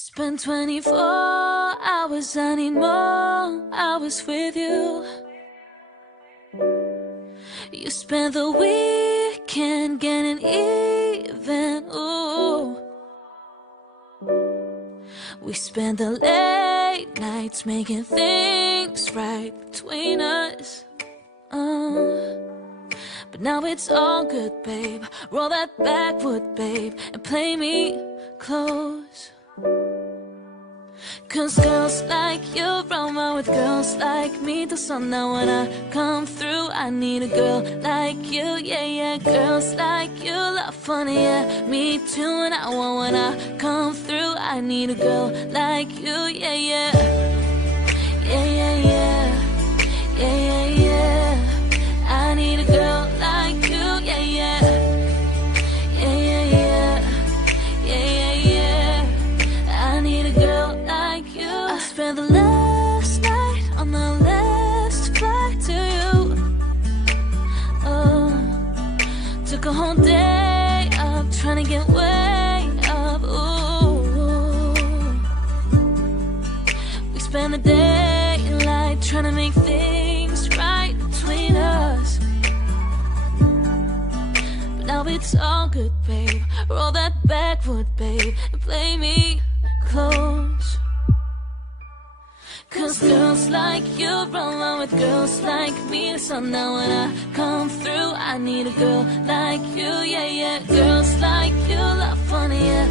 Spend 24 hours, I need more hours with you. You spend the weekend getting even, ooh. We spend the late nights making things right between us. But now it's all good, babe. Roll that backwood, babe, and play me close. Cause girls like you run around with girls like me till sundown. When I come through, I need a girl like you, yeah, yeah. Girls like you love funny, yeah, me too. And I want when I come through, I need a girl like you, yeah, yeah. Yeah, yeah, yeah, yeah, yeah, yeah. I need a girl like you, yeah, yeah. Yeah, yeah, yeah, yeah, yeah, yeah. I need a girl like you. I spent the last night on the last flight to you. Took a whole day up trying to get way up, ooh. We spent the daylight trying to make things right between us. But now it's all good, babe. Roll that backwood, babe, and play me close. Cause girls like you run around with girls like me till sundown. When I come through, I need a girl like you, yeah, yeah. Girls like you love funny, yeah,